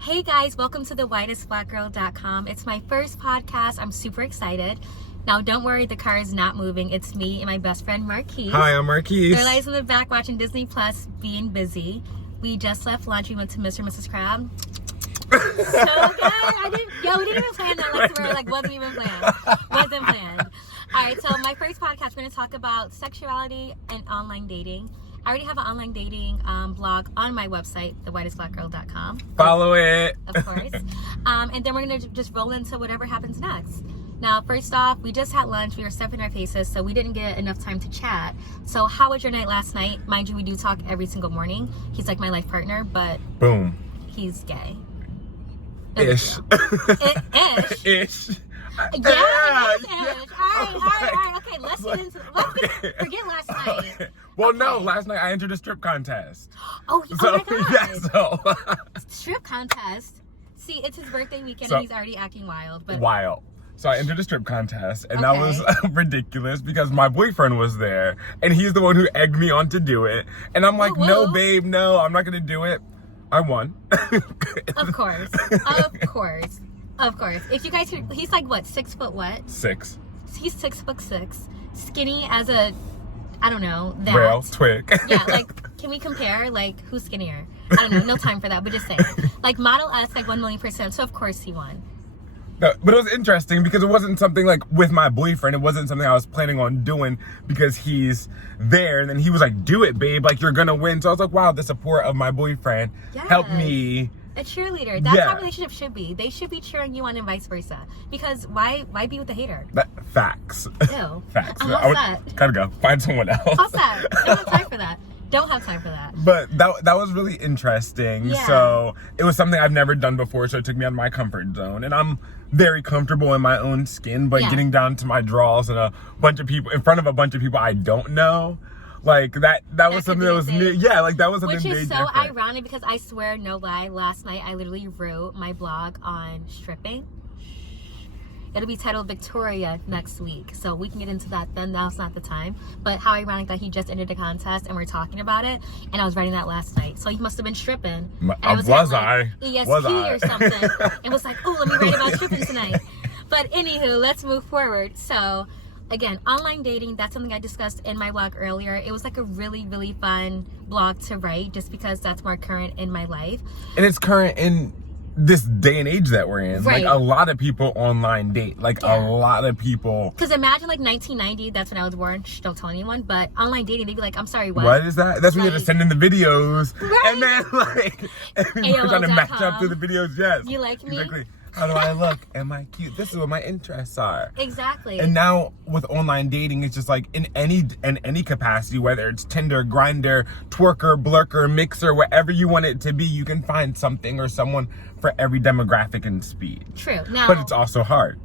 Hey guys, welcome to the whitestblackgirl.com. It's my first podcast. I'm super excited. Now don't worry, the car is not moving. It's me and my best friend Marquise. Hi, I'm Marquise. They're guys in the back watching Disney Plus, being busy. We just left lunch. We went to Mr. and Mrs. Crab. So good. We didn't even plan that. Wasn't even planned. Wasn't planned. All right, so my first podcast, we're going to talk about sexuality and online dating. I already have an online dating blog on my website, thewhitestblackgirl.com. Follow it. Of course. And then we're going to just roll into whatever happens next. Now, first off, we just had lunch. We were stuffing our faces, so we didn't get enough time to chat. So how was your night last night? Mind you, we do talk every single morning. He's like my life partner, but Boom. he's gay. Ish. Ish. Ish. Yeah, it is ish. All right. Okay, let's get into forget last night. Okay. Well, Okay. no, last night I entered a strip contest. Oh So, my God. yeah, so. Strip contest. See, it's his birthday weekend So- and he's already acting wild. But Wild. So I entered a strip contest, and that was Okay. ridiculous because my boyfriend was there, and he's the one who egged me on to do it. And I'm like, Woo-woo. no, babe, no, I'm not going to do it. I won. Of course. Of course. If you guys he's like what, 6 foot what? 6. He's 6'6", skinny as a, I don't know, that. Rail, twig. Yeah, like, can we compare? Like, who's skinnier? I don't know, no time for that, but just saying. Like, Model-esque, like 1,000,000%, so of course he won. No, but it was interesting because it wasn't something like with my boyfriend. It wasn't something I was planning on doing because he's there. And then he was like, do it, babe. Like, you're going to win. So I was like, wow, the support of my boyfriend helped me. A cheerleader. That's Yeah. how relationships should be. They should be cheering you on and vice versa. Because why be with the hater? Facts. Ew. Facts. I'm I would upset. gotta go find someone else. How's that? Don't have time for that. Don't have time for that. But that was really interesting. Yeah. So it was something I've never done before. So it took me out of my comfort zone. And I'm very comfortable in my own skin. But Yeah. getting down to my draws and a bunch of people in front of a bunch of people I don't know. Like that was could something be that a was thing. new. Yeah, like that was something Which is big so different. ironic because I swear, no lie, last night I literally wrote my blog on stripping. It'll be titled Victoria next week, so we can get into that then. Now's not the time. But how ironic that he just entered a contest and we're talking about it, and I was writing that last night. So he must have been stripping. And I Was at, I? ESP Was I? or something, and was like, oh, let me write about stripping tonight. But anywho, let's move forward. So again, online dating, that's something I discussed in my blog earlier. It was like a really, really fun blog to write just because that's more current in my life. And it's current in this day and age that we're in. Right. Like a lot of people online date. Like Yeah. a lot of people. Because imagine like 1990, that's when I was born. Shh, don't tell anyone. But online dating, they'd be like, I'm sorry, What is that? That's when you have to Like- send in the videos. Right. And then like we're trying to match up to the videos, yes. You like me? Exactly. How do I look? Am I cute? This is what my interests are. Exactly. And now with online dating, it's just like in any capacity, whether it's Tinder, Grindr, Twerker, Blurker, Mixer, whatever you want it to be, you can find something or someone for every demographic and speed. True. Now, But it's also hard.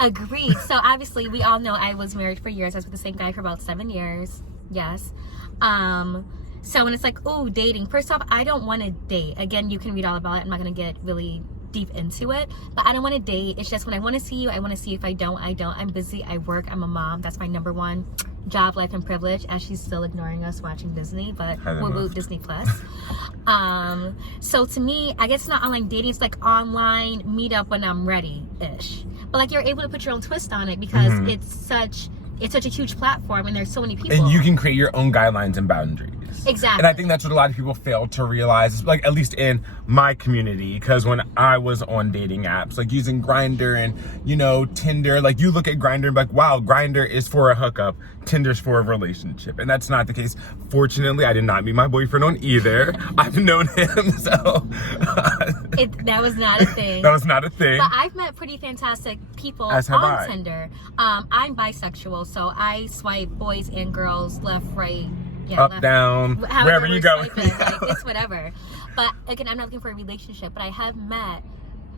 agreed. So obviously, we all know I was married for years. I was with the same guy for about 7 years. Yes. So when it's like, oh, dating. First off, I don't want to date. Again, you can read all about it. I'm not going to get really deep into it, but I don't want to date. It's just when I want to see you, I want to see you. If I don't, I don't. I'm busy. I work. I'm a mom. That's my number one job, life, and privilege. As she's still ignoring us watching Disney, but woo woo Disney Plus. So to me, I guess it's not online dating. It's like online meetup when I'm ready ish. But like you're able to put your own twist on it because it's such a huge platform and there's so many people. And you can create your own guidelines and boundaries. Exactly. And I think that's what a lot of people fail to realize, like at least in my community, because when I was on dating apps, like using Grindr and, you know, Tinder, like you look at Grindr and be like, wow, Grindr is for a hookup, Tinder's for a relationship. And that's not the case. Fortunately, I did not meet my boyfriend on either. I've known him, so. That was not a thing. That was not a thing. But I've met pretty fantastic people As have on I. Tinder. I'm bisexual, so I swipe boys and girls, left, right, Up, left, down, however wherever you we're go. swiping, like, it's whatever. But again, I'm not looking for a relationship, but I have met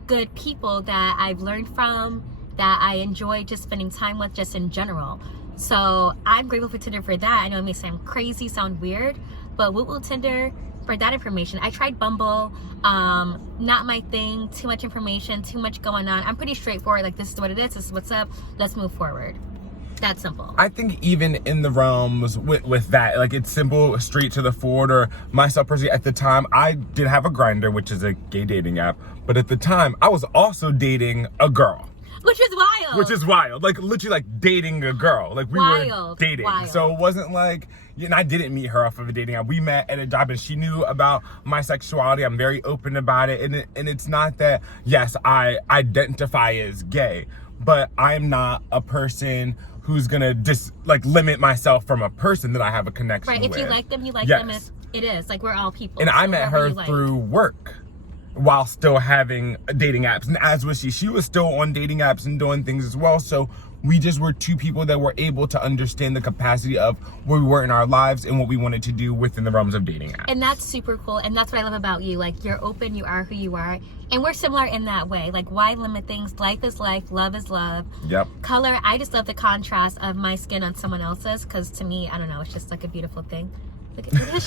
good people that I've learned from, that I enjoy just spending time with just in general. So I'm grateful for Tinder for that. I know it may sound crazy, sound weird, but woo Tinder for that information. I tried Bumble, not my thing, too much information, too much going on. I'm pretty straightforward, like this is what it is, this is what's up, let's move forward. That simple. I think even in the realms with that, like it's simple, straight to the forward. Or myself personally, at the time, I did have a Grindr, which is a gay dating app. But at the time, I was also dating a girl. Which is wild. Which is wild. Like literally like dating a girl. Like we were dating. Wild. So it wasn't like, and I didn't meet her off of a dating app. We met at a job and she knew about my sexuality. I'm very open about it. And it's not that, yes, I identify as gay, but I'm not a person who's gonna just like limit myself from a person that I have a connection with. Right, if you like them, you like them. It is. Like, we're all people. And so I met her through work while still having dating apps. And as was she. She was still on dating apps and doing things as well. So we just were two people that were able to understand the capacity of where we were in our lives and what we wanted to do within the realms of dating apps. And that's super cool. And that's what I love about you. Like, you're open, you are who you are. And we're similar in that way. Like, why limit things? Life is life, love is love. Yep. Color, I just love the contrast of my skin on someone else's, because to me, I don't know, it's just like a beautiful thing. Look at the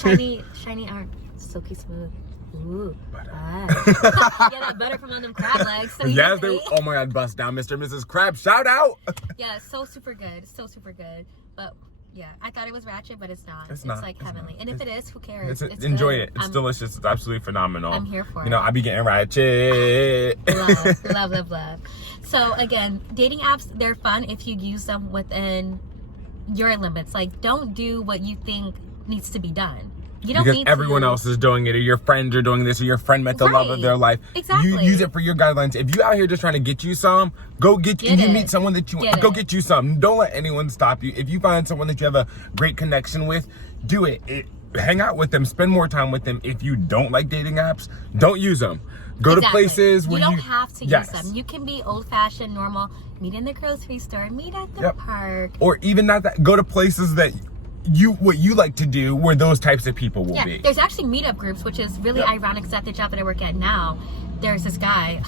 shiny arm. Silky smooth. Ooh. Butter. Yeah, that butter from on them crab legs. So Yes, oh my God, bust down, Mr. and Mrs. Krabs, shout out. Yeah, so super good. So super good. But yeah, I thought it was ratchet, but it's not. It's not. Like heavenly. And if it is, who cares? It's enjoy good. it. It's delicious. It's absolutely phenomenal. I'm here for it. You know, I be getting ratchet. Love. So again, dating apps, they're fun if you use them within your limits. Like, don't do what you think needs to be done. You don't because need everyone to. Else is doing it, or your friends are doing this, or your friend met the love of their life. Exactly. You use it for your guidelines. If you out here just trying to get you some, go get you. If you meet someone that you want, go get you some. Don't let anyone stop you. If you find someone that you have a great connection with, do it. Hang out with them. Spend more time with them. If you don't like dating apps, don't use them. Go to places where you don't have to use them. You can be old-fashioned, normal. Meet in the grocery store. Meet at the park. Or even not that. Go to places that what you like to do, where those types of people will be. There's actually meetup groups, which is really ironic, because at the job that I work at now, there's this guy,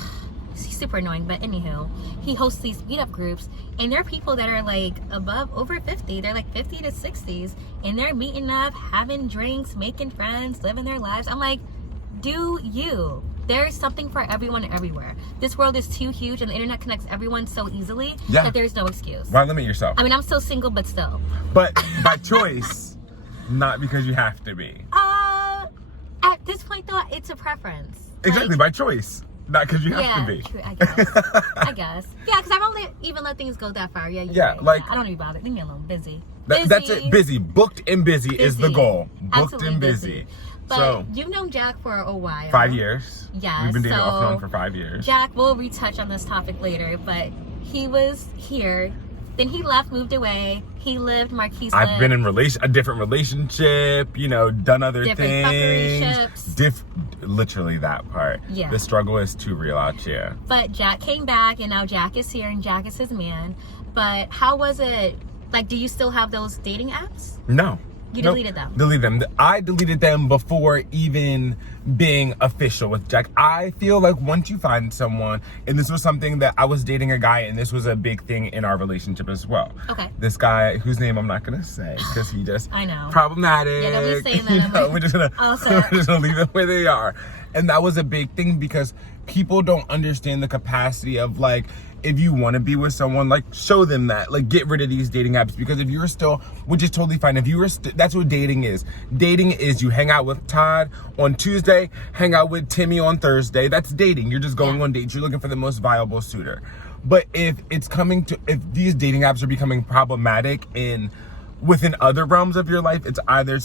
he's super annoying, but anywho, he hosts these meetup groups, and there are people that are like over 50, they're like 50 to 60s, and they're meeting up, having drinks, making friends, living their lives. I'm like, do you? There's something for everyone everywhere. This world is too huge, and the internet connects everyone so easily that there's no excuse. Why limit yourself? I mean, I'm still single, but still. But by choice, not because you have to be. At this point, though, it's a preference. Exactly, by choice. Not because you have to be. True, I guess. Yeah, because I don't even let things go that far. Right. Like, I don't even bother. Leave me alone. Busy. That's it. Busy. Booked and busy is the goal. Booked Absolutely and busy. But so, you've known Jack for a while. 5 years. Yeah. We've been dating off and on for 5 years. Jack, we'll retouch on this topic later, but he was here. Then he left, moved away. He lived, Marquise I've been in a different relationship, done other different things. Literally that part. Yeah. The struggle is too real out here. But Jack came back, and now Jack is here, and Jack is his man. But how was it? Like, do you still have those dating apps? No. You deleted them? Deleted them. I deleted them before even being official with Jack. I feel like once you find someone, and this was something that I was dating a guy, and this was a big thing in our relationship as well. Okay. This guy, whose name I'm not gonna say, because he just I know. Problematic. Yeah, don't be saying that. We're just gonna leave them where they are. And that was a big thing, because people don't understand the capacity of, like, if you want to be with someone, like, show them that. Like, get rid of these dating apps, because if you're still, which is totally fine, if you were that's what dating is. Dating is you hang out with Todd on Tuesday, hang out with Timmy on Thursday. That's dating. You're just going on dates. You're looking for the most viable suitor. But if these dating apps are becoming problematic within other realms of your life, it's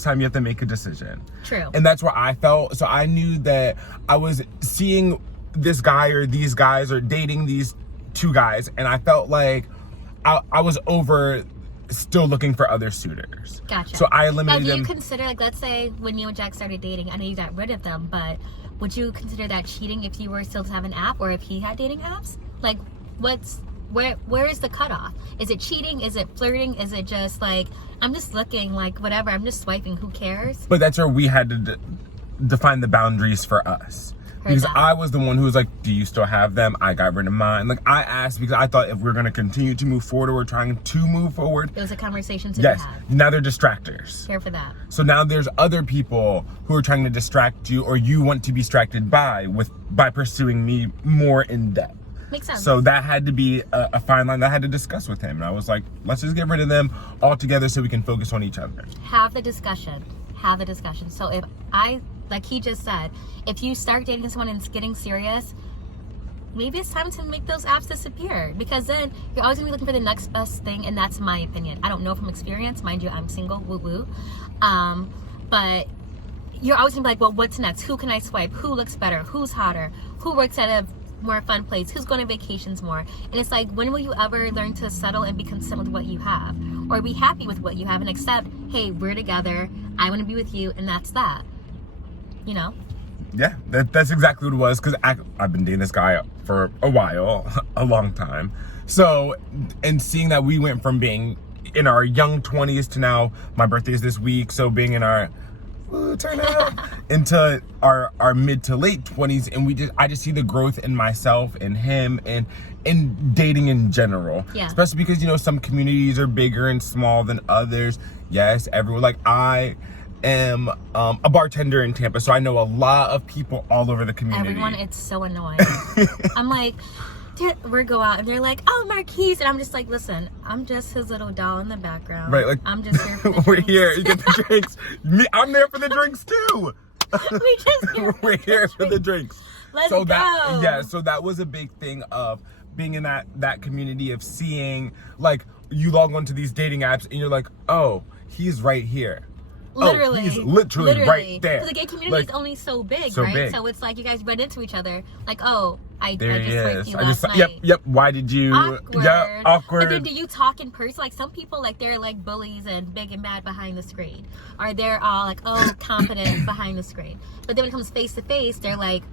time you have to make a decision. True. And that's where I felt. So I knew that I was seeing this guy or these guys or dating these two guys, and I felt like I was over still looking for other suitors. Gotcha. So I eliminated them. Do you consider, like, let's say when you and Jack started dating, I know you got rid of them, but would you consider that cheating if you were still to have an app, or if he had dating apps? Like, where is the cutoff? Is it cheating? Is it flirting? Is it just like, I'm just looking, like, whatever, I'm just swiping, who cares? But that's where we had to define the boundaries for us. Because I was the one who was like, do you still have them? I got rid of mine. Like, I asked because I thought if we're going to continue to move forward, or we're trying to move forward. It was a conversation to be had. Now they're distractors. Here for that. So now there's other people who are trying to distract you, or you want to be distracted by pursuing me more in depth. Makes sense. So that had to be a fine line that I had to discuss with him. And I was like, let's just get rid of them altogether so we can focus on each other. Have the discussion. Have the discussion. So if like he just said, if you start dating someone and it's getting serious, maybe it's time to make those apps disappear, because then you're always gonna be looking for the next best thing, and that's my opinion. I don't know from experience, mind you, I'm single, woo woo. But you're always gonna be like, well, what's next? Who can I swipe? Who looks better? Who's hotter? Who works at a more fun place? Who's going to vacations more? And it's like, when will you ever learn to settle and be content with what you have, or be happy with what you have and accept, hey, we're together, I want to be with you, and that's that, you know? Yeah, that's exactly what it was, because I've been dating this guy for a while, a long time. So, and seeing that we went from being in our young 20s to now, my birthday is this week, so being in our turn out into our mid to late 20s, and I just see the growth in myself and him and in dating in general. Yeah. Especially because, you know, some communities are bigger and small than others. Yes, everyone, like I am a bartender in Tampa, so I know a lot of people all over the community. Everyone, it's so annoying. I'm like, we go out and they're like, oh, Marquise, and I'm just like, listen, I'm just his little doll in the background. Right, like, I'm just here for the we're drinks. here, you get the drinks. I'm there for the drinks too. We're here for the drinks. Let's so go. So that was a big thing of being in that community, of seeing, like, you log onto these dating apps and you're like, oh, he's right here. Literally. Oh, he's literally right there. Because the gay community Like, is only so big, so right? big. So it's like you guys run into each other. Like, oh, I there just he raped is. you last night. Yep. Why did you? Awkward. Yeah, awkward. But then do you talk in person? Like, some people, like, they're like bullies and big and bad behind the screen. Or they're all like, oh, confident behind the screen. But then when it comes face to face, they're like,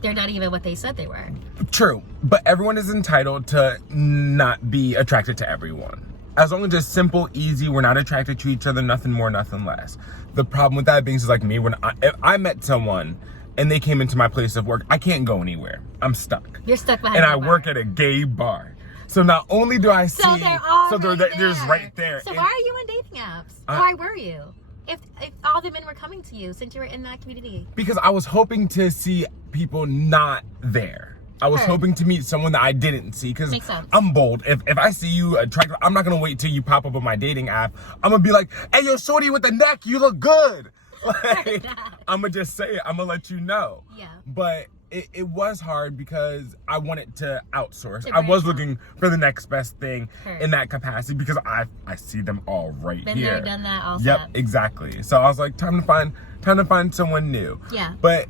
they're not even what they said they were. True. But everyone is entitled to not be attracted to everyone. As long as it's simple, easy, we're not attracted to each other, nothing more, nothing less. The problem with that being is, like me, if I met someone and they came into my place of work, I can't go anywhere. I'm stuck. You're stuck behind and the I bar. work at a gay bar. So not only do I see, So they're all they're just right there. So And why are you on dating apps? Why were you? If all the men were coming to you since you were in that community? Because I was hoping to see people not there. I was hoping to meet someone that I didn't see, because I'm bold. If I see you attractive, I'm not gonna wait till you pop up on my dating app. I'm gonna be like, hey, yo, shorty with the neck, you look good. Like, I'm gonna just say it. I'm gonna let you know. Yeah. But it was hard because I wanted to outsource. I was looking for the next best thing in that capacity, because I see them all right Been here. there, done that, all Yep, set. exactly. So I was like, time to find someone new. Yeah. But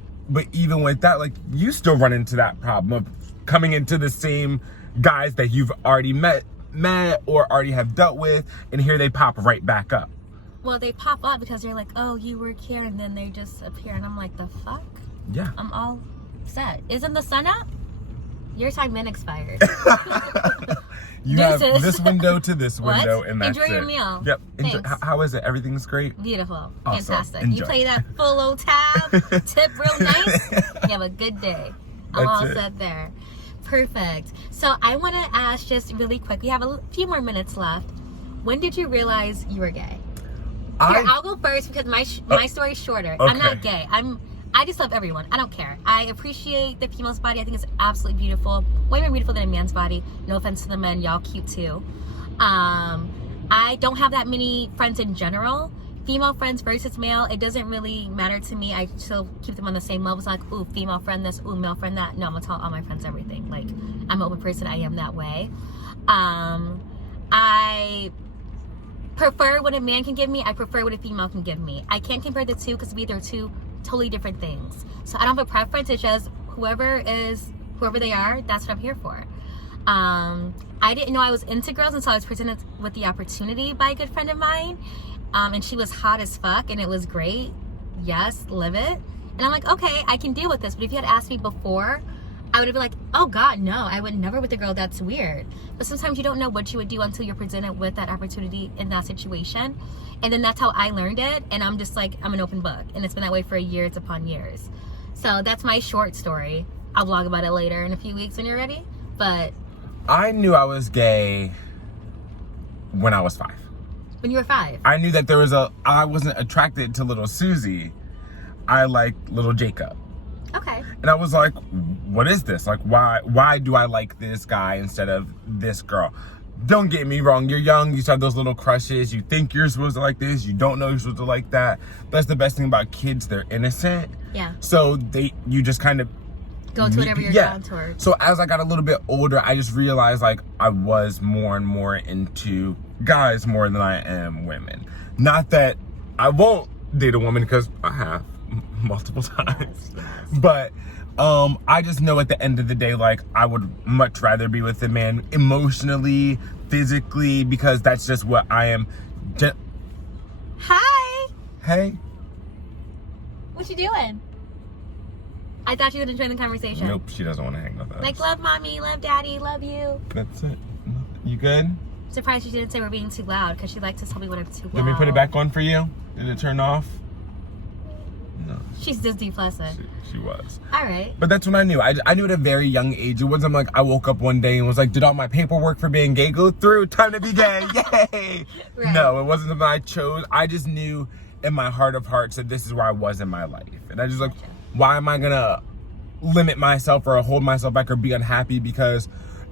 even with that, like, you still run into that problem of coming into the same guys that you've already met or already have dealt with, and here they pop right back up. Well, they pop up because they're like, oh, you work here, and then they just appear, and I'm like, the fuck? Yeah. I'm all set. Isn't the sun up? Your time then expired. You have this window to this window, and that's Enjoy your it. meal. Yep. Thanks. How is it? Everything's great? Beautiful. Awesome. Fantastic. Enjoy. You play that full old tab, tip real nice. You have a good day. I'm all set there. Perfect. So I want to ask just really quick. We have a few more minutes left. When did you realize you were gay? Here, I'll go first because my story's shorter. Okay. I'm not gay. I just love everyone. I don't care. I appreciate the female's body. I think it's absolutely beautiful. Way more beautiful than a man's body. No offense to the men. Y'all cute too. I don't have that many friends in general. Female friends versus male, it doesn't really matter to me. I still keep them on the same level. It's like, ooh, female friend this, ooh, male friend that. No, I'm gonna tell all my friends everything. Like, I'm an open person. I am that way. I prefer what a man can give me. I prefer what a female can give me. I can't compare the two because they're two totally different things. So I don't have a preference. It's just whoever they are, that's what I'm here for. I didn't know I was into girls until I was presented with the opportunity by a good friend of mine. And she was hot as fuck, and it was great. Yes, live it. And I'm like, okay, I can deal with this. But if you had asked me before, I would have been like, oh God, no, I would never with a girl. That's weird. But sometimes you don't know what you would do until you're presented with that opportunity in that situation. And then that's how I learned it. And I'm just like, I'm an open book. And it's been that way for years upon years. So that's my short story. I'll blog about it later in a few weeks when you're ready. But I knew I was gay when I was 5. When you were 5? I knew that I wasn't attracted to little Susie. I liked little Jacob. Okay. And I was like, what is this? Like, why do I like this guy instead of this girl? Don't get me wrong, you're young, you have those little crushes, you think you're supposed to like this, you don't know you're supposed to like that. That's the best thing about kids, they're innocent. Yeah. So you just kind of go to whatever you're drawn towards. So as I got a little bit older, I just realized like I was more and more into guys more than I am women. Not that I won't date a woman, because I have multiple times. But I just know at the end of the day, like, I would much rather be with a man emotionally, physically, because that's just what I am. Hi. Hey. What you doing? I thought you would enjoy the conversation. Nope, she doesn't want to hang with us. Like, love mommy, love daddy, love you. That's it. You good? Surprised she didn't say we're being too loud, because she likes to tell me when I'm too loud. Let me put it back on for you. Did it turn off? No. She's Disney Plus it. She was. All right. But that's when I knew. I knew at a very young age. It wasn't like I woke up one day and was like, did all my paperwork for being gay go through? Time to be gay. Yay. Right. No, it wasn't something I chose. I just knew in my heart of hearts that this is where I was in my life. And I just like, why am I going to limit myself or hold myself back or be unhappy because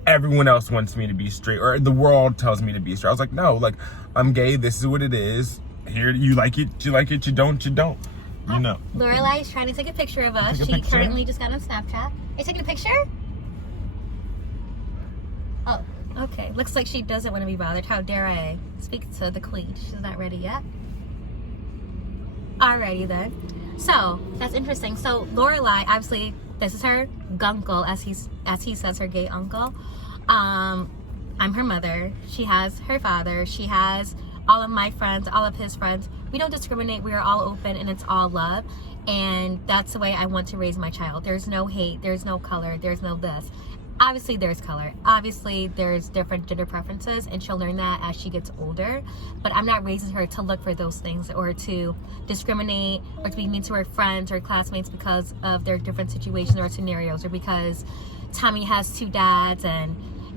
everyone else wants me to be straight or the world tells me to be straight? I was like, no, like, I'm gay. This is what it is. Here, you like it, you don't, you don't. You know. Lorelai is trying to take a picture of us. She currently just got on Snapchat. Are you taking a picture? Oh, okay. Looks like she doesn't want to be bothered. How dare I speak to the queen? She's not ready yet. Alrighty then. So, that's interesting. So, Lorelai, obviously, this is her gunkle, as he says, her gay uncle. I'm her mother. She has her father. She has all of my friends, all of his friends. We don't discriminate. We are all open and it's all love. And that's the way I want to raise my child. There's no hate. There's no color. There's no this. Obviously, there's color. Obviously, there's different gender preferences, and she'll learn that as she gets older. But I'm not raising her to look for those things or to discriminate or to be mean to her friends or classmates because of their different situations or scenarios, or because Tommy has 2 dads and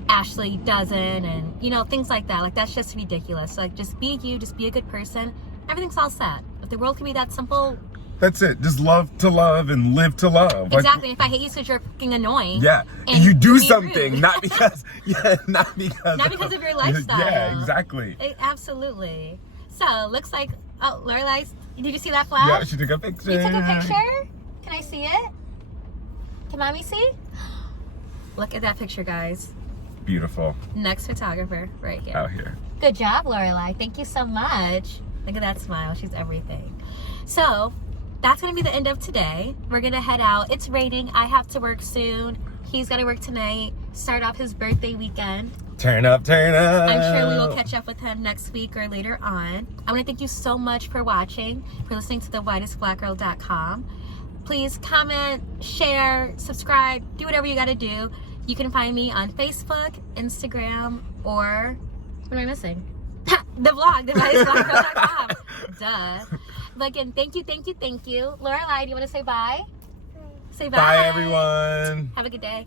Ashley doesn't, and you know, things like that. Like, that's just ridiculous. Like, just be you, just be a good person. Everything's all set. If the world can be that simple, that's it. Just love to love and live to love. Exactly. If I hate you because you're fucking annoying. Yeah. And you do rude. something, not because not because of your lifestyle. Yeah, exactly. Absolutely. So, looks like, oh, Lorelai's, did you see that flash? Yeah, she took a picture. You took a picture? Can I see it? Can mommy see? Look at that picture, guys. Beautiful. Next photographer right here. Out here. Good job, Lorelai. Thank you so much. Look at that smile. She's everything. So, that's going to be the end of today. We're going to head out. It's raining. I have to work soon. He's got to work tonight. Start off his birthday weekend. Turn up, turn up. I'm sure we will catch up with him next week or later on. I want to thank you so much for watching, for listening to thewhitestblackgirl.com. Please comment, share, subscribe, do whatever you got to do. You can find me on Facebook, Instagram, or what am I missing? The blog, thewhitestblackgirl.com. Duh. But again, thank you. Lorelai, do you want to say bye? Say bye. Bye, everyone. Have a good day.